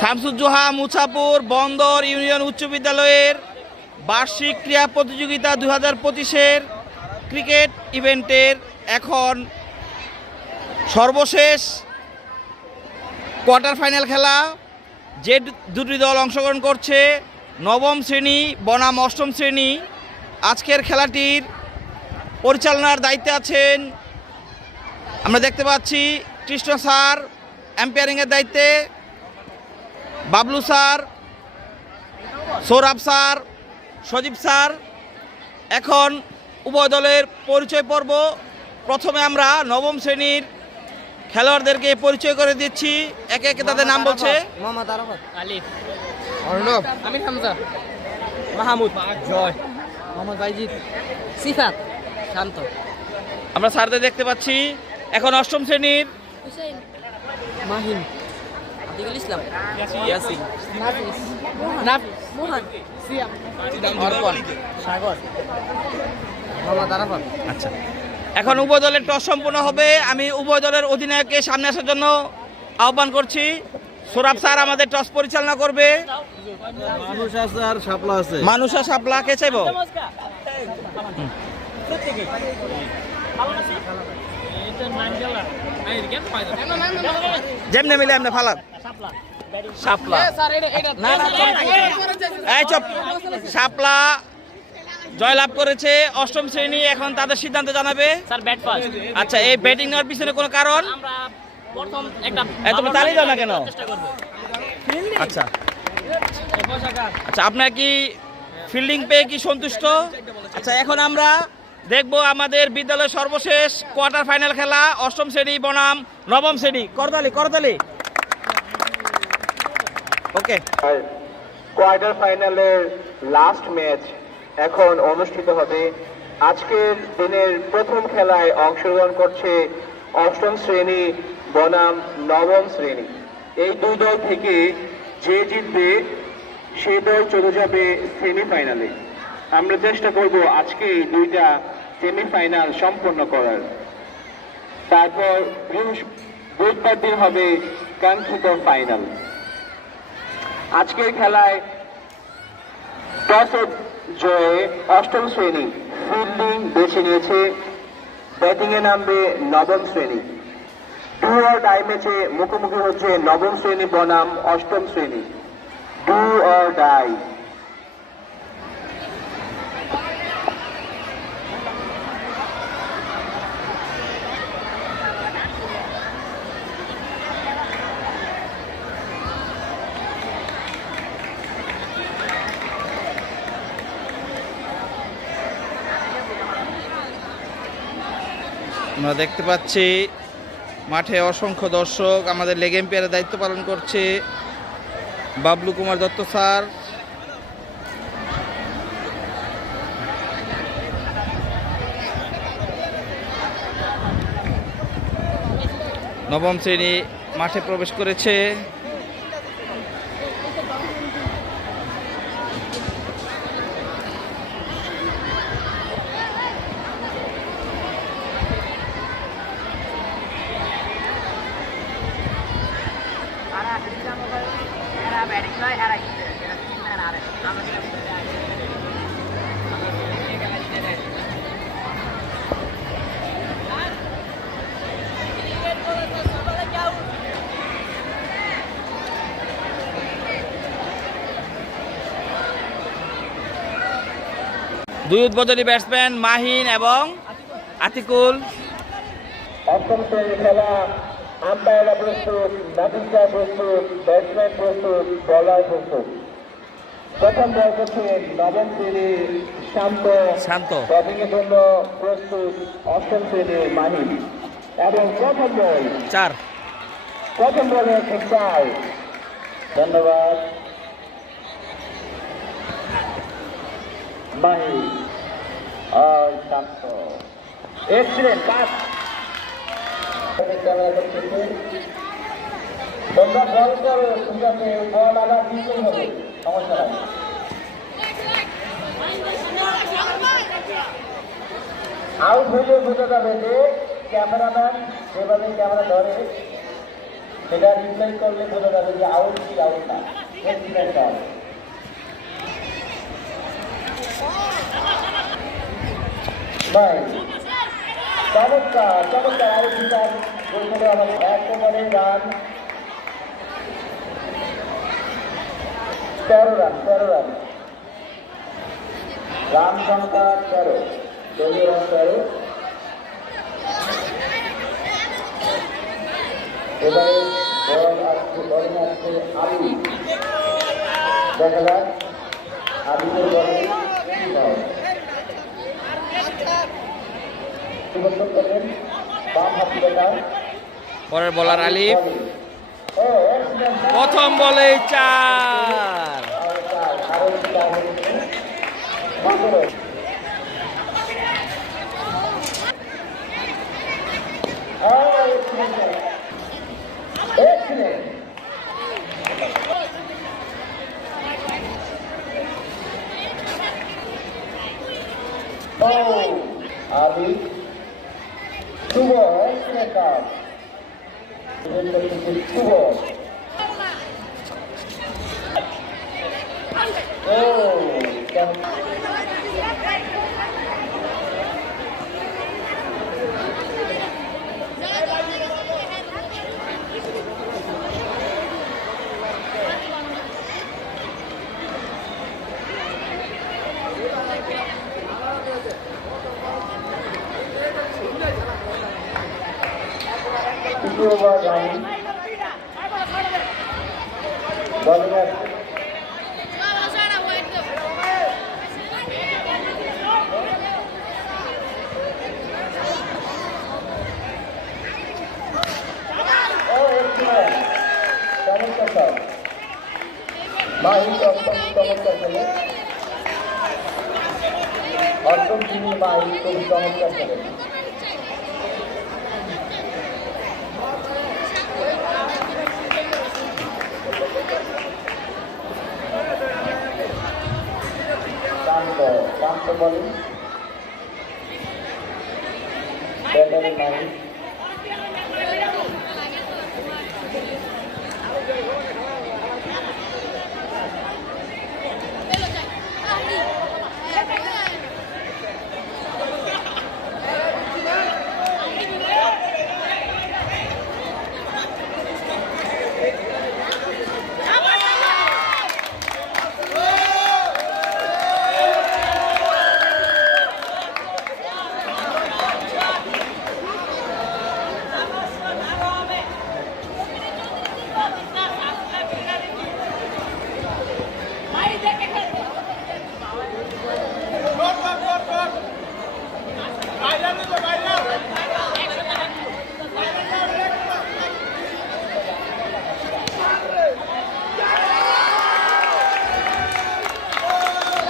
শামসুজ্জোহা মুছাপুর, বন্দর, ইউনিয়ন উচ্চ বিদ্যালয়ের বার্ষিক ক্রীড়া প্রতিযোগিতা দু হাজার পঁচিশের ক্রিকেট ইভেন্টের এখন সর্বশেষ কোয়ার্টার ফাইনাল খেলা। যে দুটি দল অংশগ্রহণ করছে, নবম শ্রেণি, বনাম অষ্টম শ্রেণি। আজকের খেলাটির পরিচালনার দায়িত্বে আছেন, আমরা দেখতে পাচ্ছি কৃষ্ণ স্যার। এম্পায়ারিংয়ের দায়িত্বে Bablu sir Sourav sir Sajib sir. এখন উভয় দলের পরিচয় পর্ব। প্রথমে আমরা নবম শ্রেণির খেলোয়াড়দেরকে পরিচয় করে দিচ্ছি। একে একে তাদের নাম বলছে। মোহাম্মদ আরাফাত। আলিফ। অর্ণব। আমির হামজা। মাহমুদ। জয়। মোহাম্মদ বাইজিৎ। সিফাত। শান্ত। আমরা স্যারদের দেখতে পাচ্ছি। এখন অষ্টম শ্রেণির মাহিন। আতিকুল ইসলাম। ইয়াসিন। নাফিস নাফিস। মোহান। সিয়াম। অর্পণ। সাগর। মোহাম্মদ আরাফাত। আচ্ছা। এখন উভয় দলের টস সম্পূর্ণ হবে। আমি উভয় দলের অধিনায়ককে সামনে আসার জন্য আহ্বান করছি। সোরাব স্যার আমাদের টস পরিচালনা করবে। মানুষ আর মানুষা সাপলা কে চাইব? যেমনে মিলে এমনি ফালাত সাপলা না না এই চপ। সাপলা জয়লাভ করেছে অষ্টম শ্রেণি এখন তাদের সিদ্ধান্ত জানাবে। স্যার ব্যাট ফার্স্ট আচ্ছা এই ব্যাটিং নেওয়ার পিছনে কোনো কারণ? আমরা প্রথম একটা এই তুমি তালি দাও না কেন? আচ্ছা। আচ্ছা আপনার কি ফিল্ডিং পেয়ে কি সন্তুষ্ট? আচ্ছা এখন আমরা দেখব আমাদের বিদ্যালয়ের সর্বশেষ কোয়ার্টার ফাইনাল খেলা, অষ্টম শ্রেণি বনাম, নবম শ্রেণি। করতালি করতালি। ওকে কোয়ার্টার ফাইনালের লাস্ট ম্যাচ এখন অনুষ্ঠিত হবে। আজকের দিনের প্রথম খেলায় অংশগ্রহণ করছে অষ্টম শ্রেণি বনাম, নবম শ্রেণি। এই দুই দল থেকে যে জিতবে, সে দল চলে যাবে সেমিফাইনালে আমরা চেষ্টা করব আজকে দুইটা সেমিফাইনাল সম্পন্ন করার। তারপর বুধবার দিন হবে কাঙ্ক্ষিত ফাইনাল। আজকের খেলায় টসে জয়ে অষ্টম শ্রেণি ফিল্ডিং বেছে নিয়েছে। ব্যাটিংয়ে নামবে নবম শ্রেণি। ডু অর ডাই ম্যাচে মুখোমুখি হচ্ছে নবম শ্রেণি বনাম অষ্টম শ্রেণি। ডু অর ডাই আমরা দেখতে পাচ্ছি মাঠে অসংখ্য দর্শক, আমাদের লেগ এম্পিয়ারের দায়িত্ব পালন করছে বাবলু কুমার দত্ত স্যার। নবম শ্রেণি মাঠে প্রবেশ করেছে। দুই উদ্বোধনী ব্যাটসম্যান মাহিন এবং আতিকুল। খেলা প্রস্তুত প্রস্তুত প্রস্তুত প্রস্তুত প্রথম শান্ত। শান্ত। প্রস্তুত মাহিন এবং প্রথম চার। প্রথম ধন্যবাদ। মাহি শান্ত এক্সিলেন্ট পাস তোমরা বল করো ঠিক আছে বল আবার দিতে হবে সমস্যা নাই আউট হইলে বোঝা যাবে যে ক্যামেরাম্যান যেভাবে ক্যামেরা ধরে সেটা রিপ্লাই করলে বোঝা যাবে যে আউট কি আউট না। Excellent out baik Cawekka, Cawekka ajukan Bermula oleh Eko Malingan Teru run, teru run Ram Sangka teru Dulu run teru এবারে বল আসছে বলিং আসছে আলু দেখা যাক আলুকে পরের বলার আলিফ। প্রথম বলে চার। Oh, মাহিন্দ্র অত্যন্ত চমৎকার খেলেন অর্জনজীবী মাহিন্দ খুবই চমৎকার খেলেন বলেন ব্যাটারি মাহিন্দ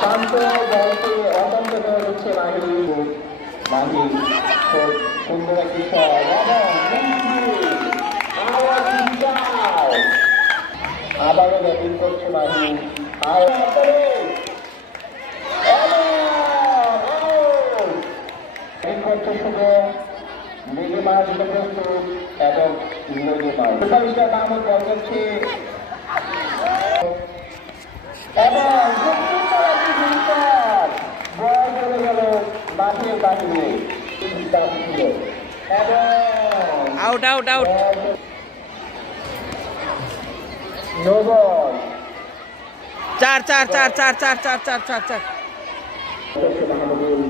শান্ত গল্পে অতন্ত হচ্ছে মাহি মাহি সুন্দর একটি আবারও ব্যাটিং করছে মাহি আর করছে শুধু মেঘে মারা জন্য প্রস্তুত এবং এবং আউট আউট আউট চার চার চার চার চার চার চার চার চার। মাহমুদুল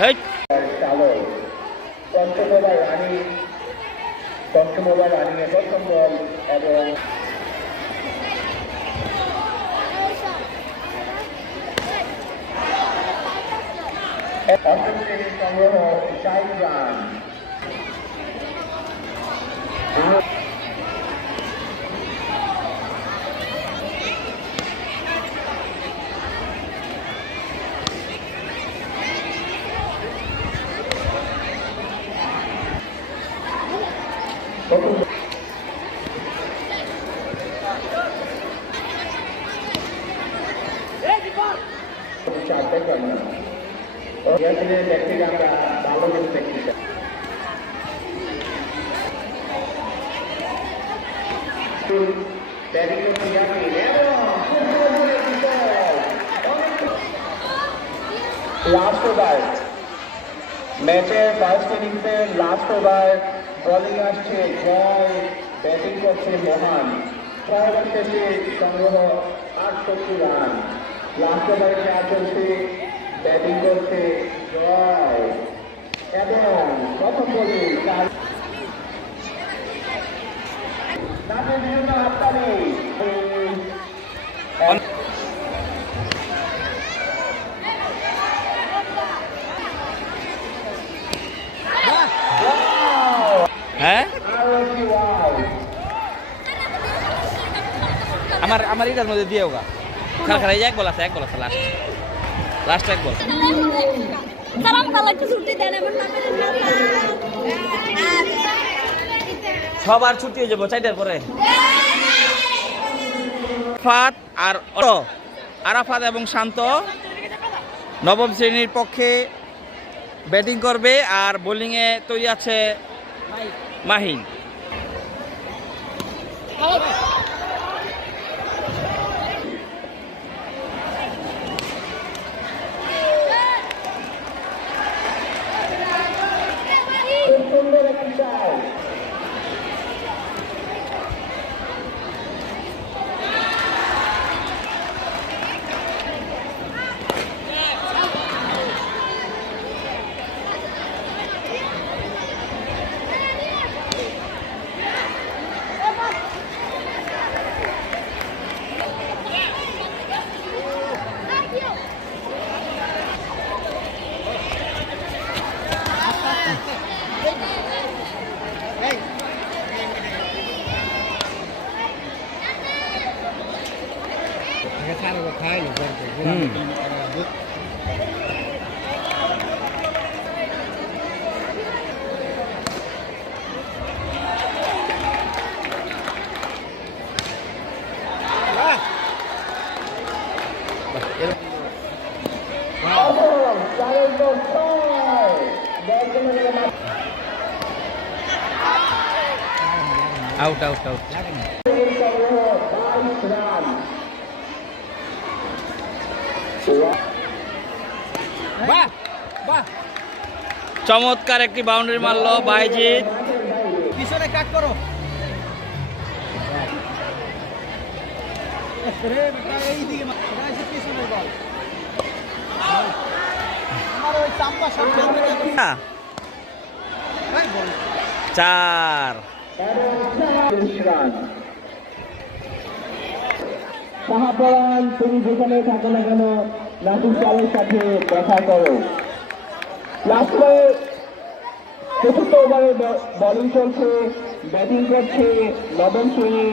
হেই। চালক পঞ্চম ওভার রানি পঞ্চম ওভার রানিংয়ে প্রথম বল এবং সংগ্রহ চার রান প্রথম চারটে ক্যামেরা ইয়াসিনের ব্যক্তিকে আমরা ভালো করে দেখতে চাই ব্যাটিং করছে ইয়াসিন এবং লাস্ট ওভার ম্যাচের ফার্স্ট ইনিংসের লাস্ট ওভার বোলিং আসছে জয় ব্যাটিং করছে মোহন। ছয় ওভার শেষে সংগ্রহ আটষট্টি রান। লাস্ট ওভারে খেলা চলছে ব্যাটিং করছে জয়। এবং প্রথম বলি চার নামের বিভিন্ন হ্যাঁ আরও একটি ওয়াও আমার এটার মধ্যে দিয়ে ওগা। খাল খাল এক বল আছে এক বল আছে লাস্ট লাস্ট এক বল। সালাম কালা একটু ছুটি দেন এমন না করেন না। সবার ছুটি হয়ে যাব চারটার পরে। ফাত আর অটো। আরাফাত এবং শান্ত নবম শ্রেণির পক্ষে ব্যাটিং করবে আর বোলিংয়ে তৈরি আছে মাহিন খুব সুন্দর একটি চাল অপরম চারের পর ছয় ব্যাটসম্যানের মাঠে আউট আউট আউট সংগ্রহ বাইশ রান চমৎকার একটি বাউন্ডারি মারলো বাইজিৎ। পিছনে কাট করো। শট চার। শাহপরান তুমি যেখানে থাকো না কেন নাসির চালের সাথে দেখা করো। লাস্ট চতুর্থ ওভারে বলিং চলছে ব্যাটিং করছে নবম সুইনি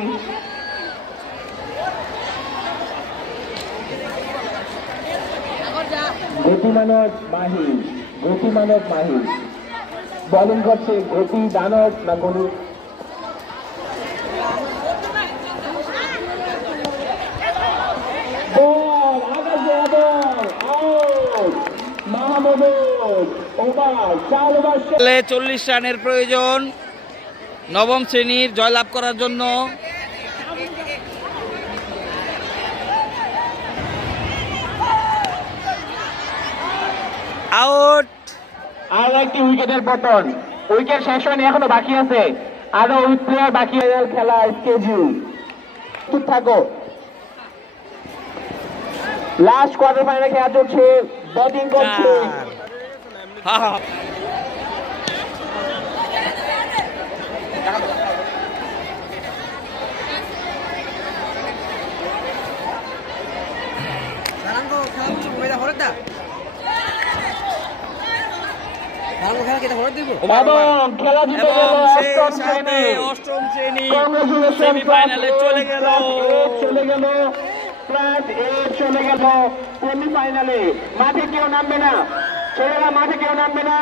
গতিমানব মাহি গতিমানব মাহি। বলিং করছে গতি দানব, না গরু বল আকাশে বল আউট মাহমুদুল ওভার চার ওভার শেষ। তাহলে চল্লিশ রানের প্রয়োজন নবম শ্রেণির জয়লাভ করার জন্য। আউট। আর একটি উইকেটের পতন। উইকেট শেষ হয়নি এখনও বাকি আছে। আরও উইক প্লেয়ার বাকি খেলা স্কেজিউল চুপ থাকো। লাস্ট কোয়ার্টার ফাইনাল খেলা চলছে। ব্যাটিং করছে। চার হা হা সারাঙ্গ খেলা কিছু কইরা হরে দা সারাঙ্গ খেলা কেটে হরে দিব এবং খেলা জিতে এবং গেল সেই অষ্টম শ্রেণি অষ্টম শ্রেণি কংগ্রেচুলেশন সেমিফাইনালে চলে গেল এ চলে গেল সেমিফাইনালে মাঠে কেউ নামবে না ছেলেরা মাঠে কেউ নামবে না